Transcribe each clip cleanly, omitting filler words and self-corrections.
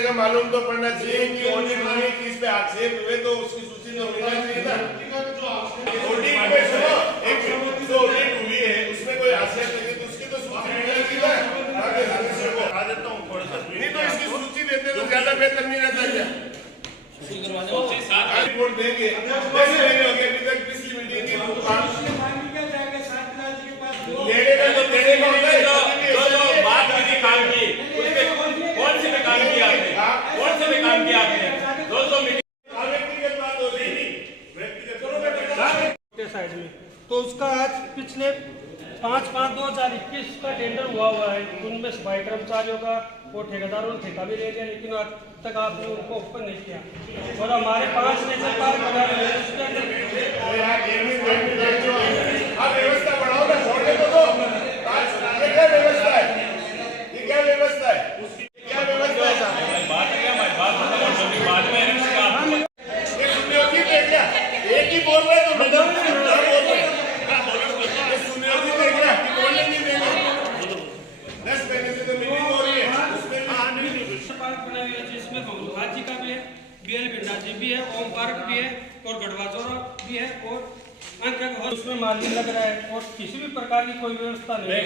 से कम मालूम तो पड़ना चाहिए कि ऑडिट हुई, किस पे आक्षेप हुए, तो उसकी सूची तो मिलना चाहिए ना। ऑडिट में सुनो, एक जो ऑडिट हुई है उसमें कोई आक्षेप लगे तो उसकी तो सूची मिलना चाहिए ना। आगे सदस्य को आ देता हूँ थोड़ा सा, नहीं तो इसकी सूची देते तो ज्यादा बेहतर नहीं रहता क्या? रिपोर्ट देंगे अभी तक पिछली मीटिंग की लेने का तो देने का होता है। बात मैंने काम की, उसमें कौन से में काम किया आपने, कौन से में काम किया आपने? दोस्तों व्यक्तिगत बात हो रही नहीं, व्यक्तिगत साइड में तो उसका आज पिछले 5/5/2021 का टेंडर हुआ है, उनमें सफाई कर्मचारियों का और ठेकेदारों ने ठेका भी ले लिया, लेकिन आज तक आपने उनको ओपन नहीं किया। और हमारे 5 नेशनल पार्क बना रहे हैं, उसके अंदर आप व्यवस्था बढ़ाओ ना, छोड़ने को दो। ये क्या व्यवस्था है? ये क्या व्यवस्था है? क्या व्यवस्था है साहब? बाद में ये सुनियोजित है क्या? एक ही बोल रहे तो बताओ ना, क्या बोल रहे? ये सुनियोजित है क्या? कि बोलने नहीं देंगे? 10 महीने से तो मीटिंग हो रही है, उसमें पार्क बनाया हुआ है, जिसमें भगवान जी का भी है, बीएल बिंडा जी भी है, ओम पार्क भी है और गढ़वाचौरा भी है और उसमें माली लग रहा है और किसी भी प्रकार की कोई व्यवस्था नहीं है।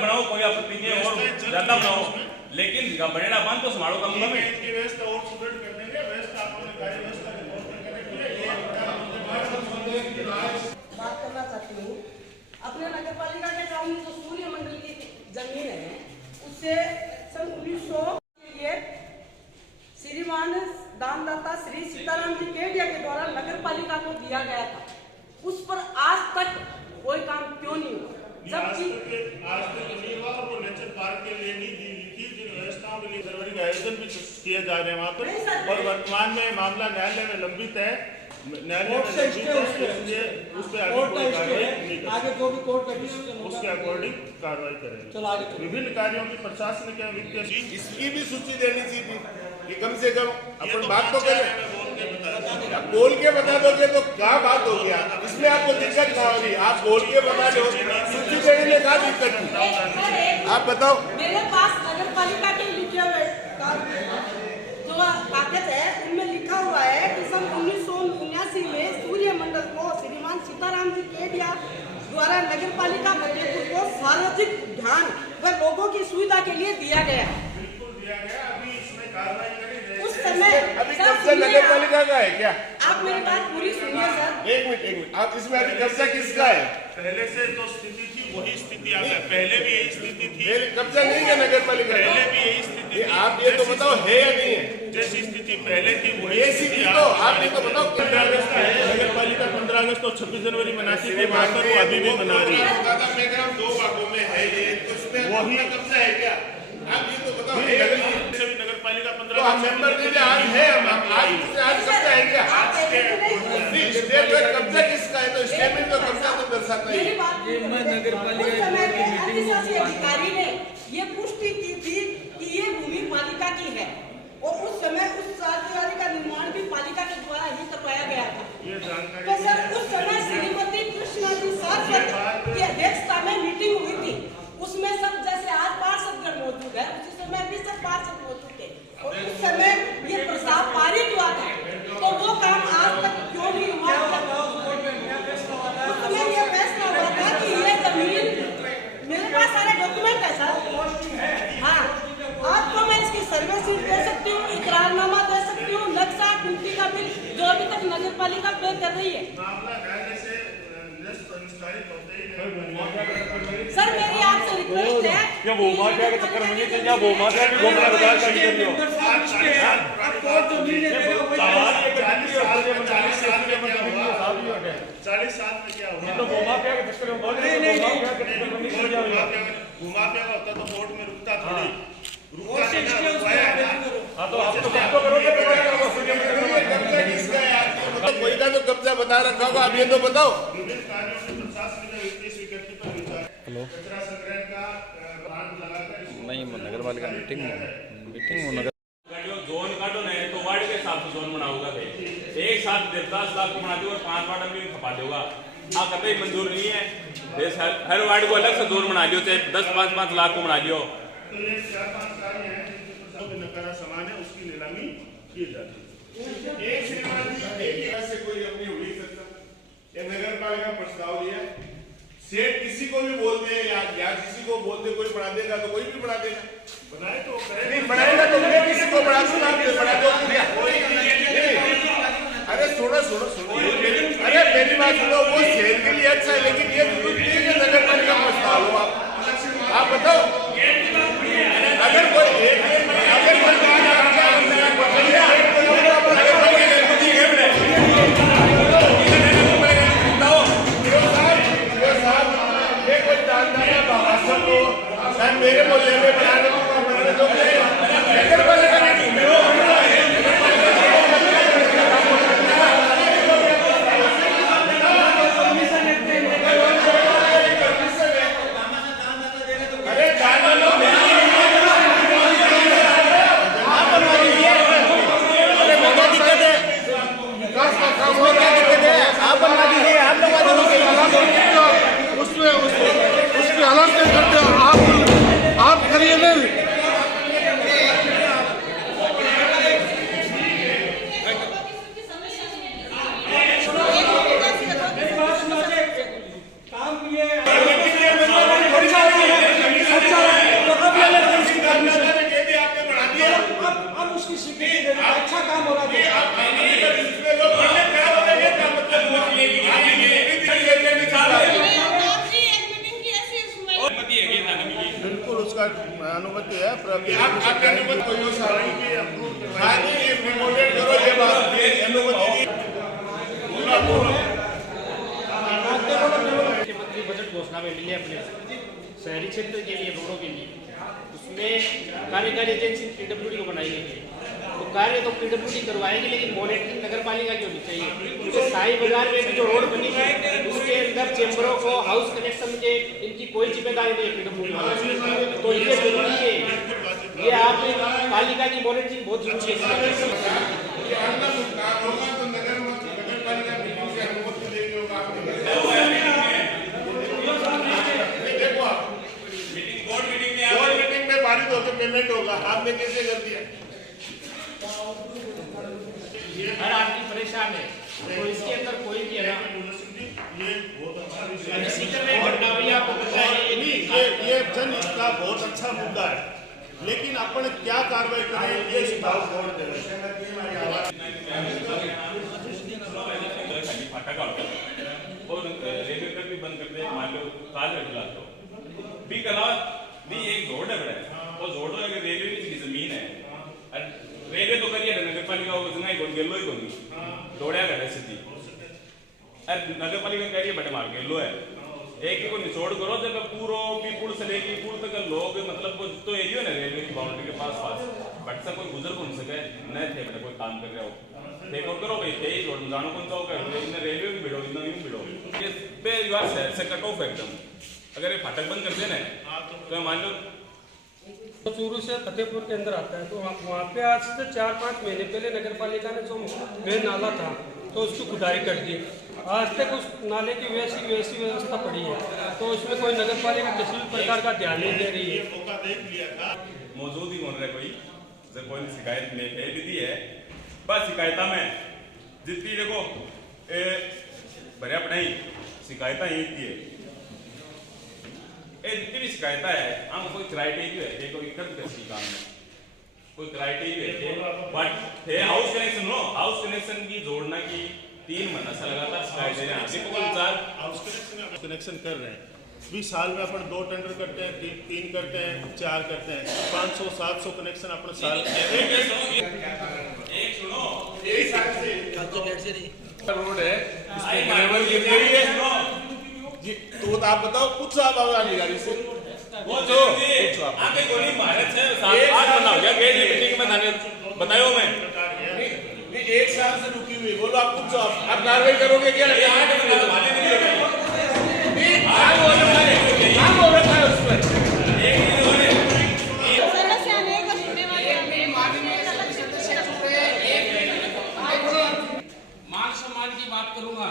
बनाओ, कोई आपत्ति नहीं है और ज्यादा बनाओ, लेकिन बनेड़ा बांध तो समारोह का मतलब है। व्यवस्था और सुदृढ़ करने में व्यवस्था आपने कार्य व्यवस्था बात करना चाहती हूँ। अपने नगर पालिका के सामने जो सूर्य मंडल की जमीन है, उससे सन 1900 के लिए श्रीमान दानदाता श्री सीताराम जी केडिया के द्वारा नगर पालिका को दिया गया था। उस पर आज तक कोई काम क्यों नहीं हुआ? जबकि आज तक नहीं हुआ और वो नेचर पार्क के लिए नहीं दी थी, जिन व्यवस्थाओं के लिए फरवरी का आयोजन भी किए जा रहे हैं वहाँ पर, और वर्तमान में मामला न्यायालय में लंबित है। न्यायालय में लंबित है, इसलिए उस पर आगे कोई कार्रवाई नहीं कर आगे जो भी कोर्ट का डिसीजन होगा उसके अकॉर्डिंग कार्रवाई करेंगे। चलो आगे चलो। विभिन्न कार्यों की प्रशासनिक या वित्तीय इसकी भी सूची देनी चाहिए थी कि कम से कम अपन बात तो करें। बोल के बता दोगे तो क्या बात हो गया? इसमें आपको दिक्कत क्या होगी? आप बोल के बता दो, सूची देने में क्या दिक्कत है? आप बताओ। मेरे पास नगर पालिका के लिखे हुए जो कागज है, उनमें लिखा हुआ है कि सन 1979 में सूर्य मंडल को श्रीमान सीताराम जी केडिया द्वारा नगर पालिका फतेहपुर को सार्वजनिक ध्यान व लोगों की सुविधा के लिए दिया गया। बिल्कुल दिया गया, अभी इसमें कार्रवाई करें। उस समय अभी कब्जा नगर पालिका का है क्या? आप मेरी बात पूरी सुनिए सर। एक मिनट, आप इसमें अभी कब्जा किसका है? पहले से जो स्थिति थी वही स्थिति आ गई। पहले भी यही स्थिति थी, कब्जा नहीं है नगर पालिका का। पहले भी यही स्थिति थी। आप ये तो बताओ है या नहीं है? जैसी स्थिति पहले थी वही ये स्थिति तो आप ये तो बताओ। 15 अगस्त है, नगर पालिका 15 अगस्त और 26 जनवरी मनाती थी, वहाँ पर वो अभी भी मना रही है। दो भागों में है ये, तो उसमें वही कब्जा है क्या? आप ये तो बताओ है या नहीं है? नगर पालिका 15 तो हम मेंबर दीजिए, आज है, हम आज कब्जा है क्या? स्टेट में कब्जा किसका है? तो स्टेट में तो कब्जा तो दर्शाता है। मेरी बात नगर पालिका अधिशासी अधिकारी ने ये पुष्टि की थी कि ये भूमि पालिका की है और उस समय उस सार्वजनिक का निर्माण भी पालिका के द्वारा ही करवाया गया था। तो सर उस समय श्रीमती कृष्णा जी सारस्वत की अध्यक्षता में मीटिंग हुई थी, उसमें सब जैसे आज पार्षदगण मौजूद है, उसी समय भी सब पार्षद मौजूद थे और उस समय ये प्रस्ताव पारित हुआ था। तो वो काम आज तक क्यों नहीं हुआ? उसमें ये फैसला हुआ था कि ये जमीन, मेरे पास सारे डॉक्यूमेंट है सर। हाँ, आपको मैं इसकी सर्वे शीट दे सकती हूँ, इकरारनामा दे सकती हूँ, नक्शा ड्यूटी का बिल जो अभी तक नगर पालिका पे कर रही है। मामला न्यायालय से निस्तारित होते ही सर मेरी आपसे रिक्वेस्ट है क्या वो माफिया के चक्कर में नहीं चल जा, वो माफिया भी घूमना बता कर कर रही हो। 40 साल में क्या हुआ? तो वो माफिया के चक्कर में बोल रहे हैं, वो माफिया के चक्कर में नहीं चल जा। घुमा पे होता तो कोर्ट में रुकता थोड़ी, रुकता नहीं ना, हाँ तो आप तो करोगे कब्जा किसका है? आप कोई का तो कब्जा बता रखा होगा, आप ये तो बताओ। विभिन्न कार्यों की प्रशासनिक वित्तीय स्वीकृति पर विचार। कचरा संग्रह का प्लांट लगाकर नहीं, नगर पालिका मीटिंग नगर जोन काटो नहीं तो वार्ड के हिसाब से जोन बनाऊंगा। एक साथ 10 लाख बना दो और 5 वार्ड में खपा देगा। हाँ कभी मंजूर नहीं है, हर वार्ड को अलग से जोन बना लियो, चाहे 10-5 लाख को बना लियो। तो ये 4-5 कार्य हैं जिनके जो नकारा सामान है उसकी नीलामी की जाती है। एक श्रीमान जी, एक जगह से कोई अपनी हो नहीं सकता। ये नगर पालिका प्रस्ताव दिया, सेठ किसी को भी बोलते हैं या किसी को बोलते कोई बढ़ा देगा तो कोई भी बढ़ा देगा। बनाए तो नहीं बढ़ाएगा तो मैं किसी को बढ़ा दूंगा, आप बढ़ा दो। अरे सुनो, अरे मेरी बात सुनो, वो शहर के लिए अच्छा है, लेकिन ये जरूरी नहीं है कि नगर पालिका प्रस्ताव हो। आप बताओ, अगर कोई मेरे मोहल्ले में बनाने को नगर पालिका अनुमति है, अनुमति मुख्यमंत्री बजट घोषणा में मिले अपने शहरी क्षेत्र के लिए, रोडों के लिए, उसमें कार्यकारी एजेंसी पीडब्ल्यूडी को बनाई गई है। तो कार्य तो पीडब्ल्यूडी करवाएगी, लेकिन मॉनिटरिंग नगर पालिका की होनी चाहिए। क्योंकि साई बाजार में भी जो रोड बनी है उसके अंदर चेंबरों को हाउस कनेक्शन के इनकी कोई जिम्मेदारी नहीं है पीडब्ल्यूडी वालों की। तो ये जरूरी है, ये आप पालिका की मॉनिटरिंग बहुत जरूरी है। पेमेंट होगा, आपने कैसे कर दिया? हर आदमी परेशान है, तो इसके अंदर कोई भी है ना, ये बहुत अच्छा विषय है। आपको पता है ये जनहित का बहुत अच्छा मुद्दा है, लेकिन अपन क्या कार्रवाई करें ये सुझाव कौन दे रहे हैं? और रेलवे तक भी बंद कर दे, मान लो काल में खिला दो भी कला भी एक जोड़ है बड़ा, और जोड़ अगर रेलवे की जमीन है, रेलवे तो करिए नगर पालिका को जगह कोई गेलो ही कोई दौड़या कर स्थिति, अरे नगर पालिका करिए बड़े मार गेलो है, एक ही को निचोड़ करो जब पूरा पीपुल से लेके पुल तक लोग मतलब तो एरिया ना रेलवे की बाउंड्री के पास बट से कोई गुजर कौन सके न थे बड़े कोई काम कर रहे हो टेक आउट करो भाई, यही रोड जानो कौन सा होगा, इन रेलवे भी भिड़ो, इन यूं भिड़ो, ये पे युवा शहर से कट ऑफ एकदम। अगर ये फाटक बंद कर देना तो मान लो तो चूरू से फतेहपुर के अंदर आता है, तो वहाँ पे आज से 4-5 महीने पहले नगर पालिका ने जो मेन नाला था तो उसकी खुदाई कर दी। आज तक उस नाले की वैसी व्यवस्था पड़ी है, तो उसमें कोई नगर पालिका किसी भी प्रकार का ध्यान नहीं दे रही है। मौजूद ही बोल रहे कोई जब कोई शिकायत में भी दी है, बस शिकायत में जितनी देखो भरिया पढ़ाई शिकायत ही है, जितनी भी शिकायत है हम कोई क्राइटेरिया है, कोई कर काम में कोई क्राइटेरिया है, बट हाउस कनेक्शन हो, हाउस कनेक्शन की जोड़ना की 3 महीना से लगातार शिकायत है, हाउस कनेक्शन कर रहे हैं 20 साल में अपन 2 टेंडर करते हैं, 3 करते हैं, 4 करते हैं, 500-700 कनेक्शन अपन साल रोड है जी, तो आप बताओ कुछ आप अधिकारी से वो जो आगे गोली भारत से 7-8 बना हो गया गेट मीटिंग में थाने बतायो मैं 1 साल से रुकी हुई, बोलो आप कुछ आप कार्रवाई करोगे क्या? मान सम्मान की बात करूंगा।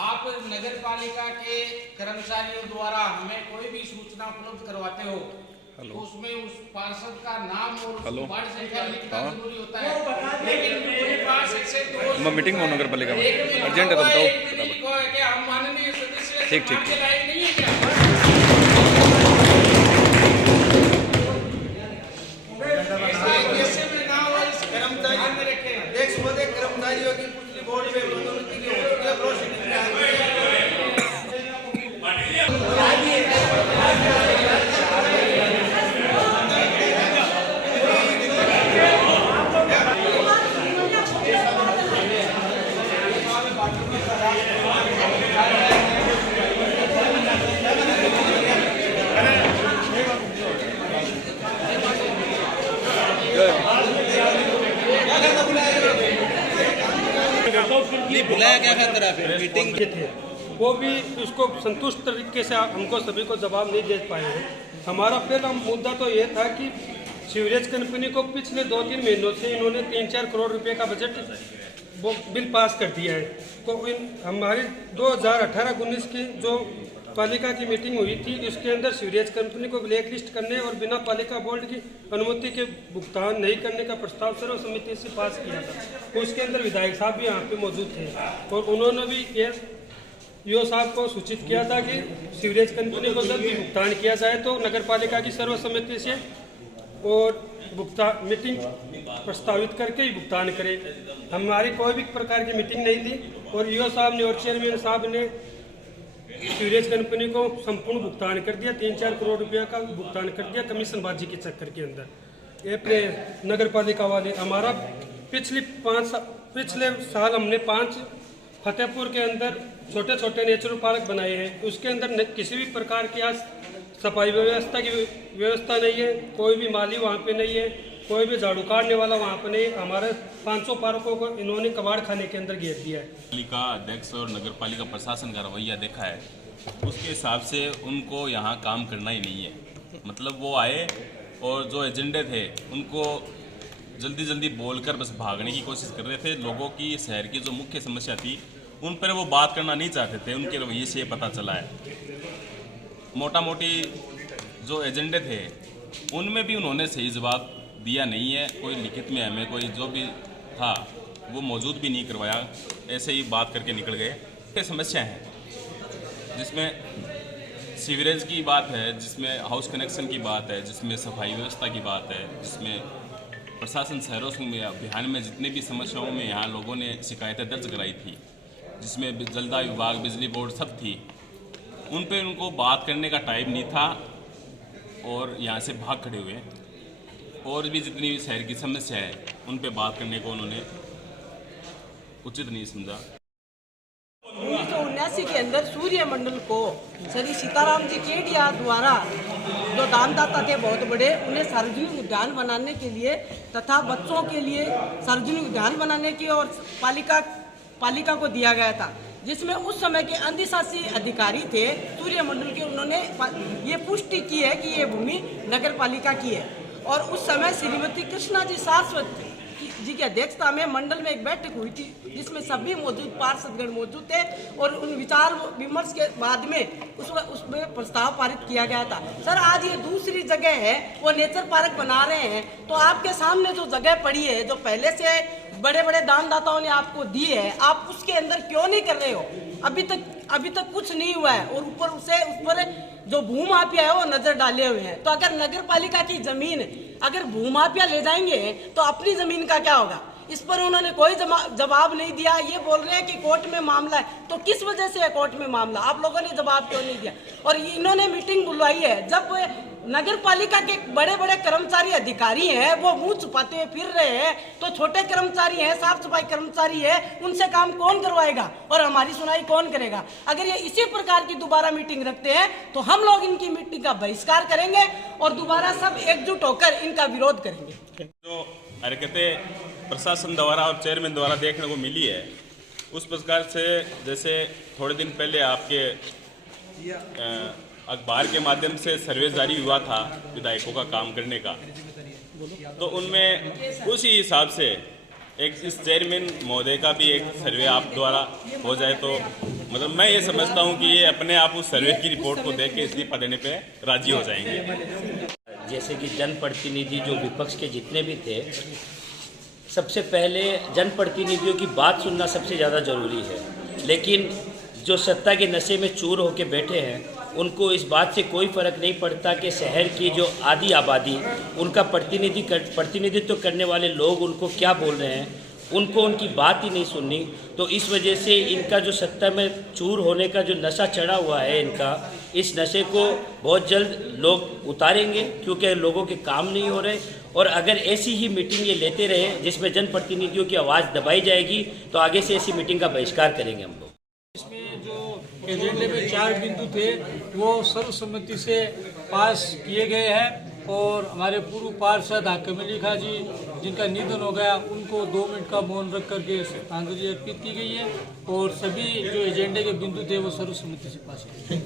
आप नगर पालिका के कर्मचारियों द्वारा हमें कोई भी सूचना उपलब्ध करवाते हो तो उसमें उस पार्षद का नाम और हेलो। वार्ड संख्या लिखना जरूरी होता है, लेकिन मेरे पास ऐसे दो मीटिंग में नगर पालिका में एक भी अर्जेंट है लिखा हुआ बताओ। एक भी लिखा हुआ है कि हम माननीय सदस्य ठीक, ठीक। सम्मान के लायक नहीं है क्या? ऐसे में ना हो, इस कर्मचारी में रखे अध्यक्ष महोदय, कर्मचारियों की पुष्टि बोर्ड में पदोन्नति की हो चुकी है, प्रोसीडिंग में आ गई है। बुलाया क्या खातिर आप मीटिंग के थे, वो भी उसको संतुष्ट तरीके से हमको सभी को जवाब नहीं दे पाए हैं। हमारा पहला मुद्दा तो ये था कि सीवरेज कंपनी को पिछले 2-3 महीनों से इन्होंने 3-4 करोड़ रुपए का बजट वो बिल पास कर दिया है। तो हमारी 2018-19 की जो पालिका की मीटिंग हुई थी, इसके अंदर सीवरेज कंपनी को ब्लैक लिस्ट करने और बिना पालिका बोर्ड की अनुमति के भुगतान नहीं करने का प्रस्ताव सर्वसम्मति से पास किया था। उसके अंदर विधायक साहब भी यहाँ पे मौजूद थे और उन्होंने भी ईओ साहब को सूचित किया था कि सीवरेज कंपनी को जब भी भुगतान किया जाए तो नगर पालिका की सर्वसम्मति से और भुगतान मीटिंग प्रस्तावित करके ही भुगतान करें। हमारी कोई भी प्रकार की मीटिंग नहीं थी और ईओ साहब ने और चेयरमैन साहब ने सीवरेज कंपनी को संपूर्ण भुगतान कर दिया, 3-4 करोड़ रुपया का भुगतान कर दिया कमीशनबाजी के चक्कर के अंदर। ये नगर पालिका वाले हमारा पिछले साल हमने 5 फतेहपुर के अंदर छोटे छोटे नेचुरल पार्क बनाए हैं। उसके अंदर किसी भी प्रकार की आज सफाई व्यवस्था की व्यवस्था नहीं है, कोई भी माली वहाँ पे नहीं है, कोई भी झाड़ू काटने वाला वहाँ पे नहीं। हमारे 500 पार्कों को इन्होंने कबाड़ खाने के अंदर घेर दिया है। पालिका अध्यक्ष और नगर पालिका प्रशासन का रवैया देखा है, उसके हिसाब से उनको यहाँ काम करना ही नहीं है। मतलब वो आए और जो एजेंडे थे उनको जल्दी जल्दी बोलकर बस भागने की कोशिश कर रहे थे। लोगों की शहर की जो मुख्य समस्या थी उन पर वो बात करना नहीं चाहते थे। उनके रवैये से ये पता चला है। मोटा मोटी जो एजेंडे थे उनमें भी उन्होंने सही जवाब दिया नहीं है। कोई लिखित में हमें कोई जो भी था वो मौजूद भी नहीं करवाया, ऐसे ही बात करके निकल गए। ये समस्या है जिसमें सीवरेज की बात है, जिसमें हाउस कनेक्शन की बात है, जिसमें सफाई व्यवस्था की बात है, जिसमें प्रशासन शहरों में अभियान में जितने भी समस्याओं में यहाँ लोगों ने शिकायतें दर्ज कराई थी, जिसमें जलदाय विभाग, बिजली बोर्ड सब थी, उन पे उनको बात करने का टाइम नहीं था और यहाँ से भाग खड़े हुए। और भी जितनी भी शहर की समस्या है उन पे बात करने को उन्होंने उचित नहीं समझा। 1979 के अंदर सूर्य मंडल को श्री सीताराम जी केडिया द्वारा जो दानदाता थे बहुत बड़े, उन्हें सार्वजनिक उद्यान बनाने के लिए तथा बच्चों के लिए सार्वजनिक उद्यान बनाने की और पालिका को दिया गया था, जिसमें उस समय के अधिशासी अधिकारी थे सूर्य मंडल के। उन्होंने ये पुष्टि की है कि ये भूमि नगर पालिका की है। और उस समय श्रीमती कृष्णा जी सारस्वत जी की अध्यक्षता में मंडल में एक बैठक हुई थी, जिसमें सभी मौजूद पार्षदगण मौजूद थे और उन विचार विमर्श के बाद में उसमें प्रस्ताव पारित किया गया था। सर, आज ये दूसरी जगह है, वो नेचर पार्क बना रहे हैं, तो आपके सामने जो जगह पड़ी है, जो पहले से बड़े बड़े दानदाताओं ने आपको दी है, आप उसके अंदर क्यों नहीं कर रहे हो? अभी तक कुछ नहीं हुआ है और ऊपर उस पर जो भूमाफिया है वो नजर डाले हुए हैं। तो अगर नगर पालिका की जमीन अगर भूमाफिया ले जाएंगे तो अपनी जमीन का क्या होगा? इस पर उन्होंने कोई जवाब नहीं दिया। ये बोल रहे हैं कि कोर्ट में मामला है, तो किस वजह से है कोर्ट में मामला? आप लोगों ने जवाब क्यों नहीं दिया? और इन्होंने मीटिंग बुलवाई है जब नगर पालिका के बड़े बड़े कर्मचारी अधिकारी हैं, वो मुंह छुपाते हुए फिर रहे हैं, तो छोटे कर्मचारी हैं, साफ सफाई कर्मचारी है, उनसे काम कौन करवाएगा और हमारी सुनाई कौन करेगा? अगर ये इसी प्रकार की दोबारा मीटिंग रखते हैं तो हम लोग इनकी मीटिंग का बहिष्कार करेंगे और दोबारा सब एकजुट होकर इनका विरोध करेंगे। जो हरकतें प्रशासन द्वारा और चेयरमैन द्वारा देखने को मिली है, उस प्रकार से जैसे थोड़े दिन पहले आपके अखबार के माध्यम से सर्वे जारी हुआ था विधायकों का काम करने का, तो उनमें उसी हिसाब से एक इस चेयरमैन महोदय का भी एक सर्वे आप द्वारा हो जाए तो मतलब मैं ये समझता हूँ कि ये अपने आप उस सर्वे की रिपोर्ट को देख के इस्तीफा देने पे राजी हो जाएंगे। जैसे कि जनप्रतिनिधि जो विपक्ष के जितने भी थे, सबसे पहले जनप्रतिनिधियों की बात सुनना सबसे ज़्यादा ज़रूरी है, लेकिन जो सत्ता के नशे में चूर होकर बैठे हैं उनको इस बात से कोई फ़र्क नहीं पड़ता कि शहर की जो आधी आबादी, उनका प्रतिनिधित्व करने वाले लोग उनको क्या बोल रहे हैं, उनको उनकी बात ही नहीं सुननी। तो इस वजह से इनका जो सत्ता में चूर होने का जो नशा चढ़ा हुआ है, इनका इस नशे को बहुत जल्द लोग उतारेंगे, क्योंकि लोगों के काम नहीं हो रहे। और अगर ऐसी ही मीटिंग ये लेते रहे जिसमें जनप्रतिनिधियों की आवाज़ दबाई जाएगी, तो आगे से ऐसी मीटिंग का बहिष्कार करेंगे हम लोग। इसमें जो एजेंडे में 4 बिंदु थे वो सर्वसम्मति से पास किए गए हैं, और हमारे पूर्व पार्षद हाकिम अली खां जी जिनका निधन हो गया, उनको 2 मिनट का मौन रख करके श्रद्धांजलि अर्पित की गई है, और सभी जो एजेंडे के बिंदु थे वो सर्वसम्मति से पास किए।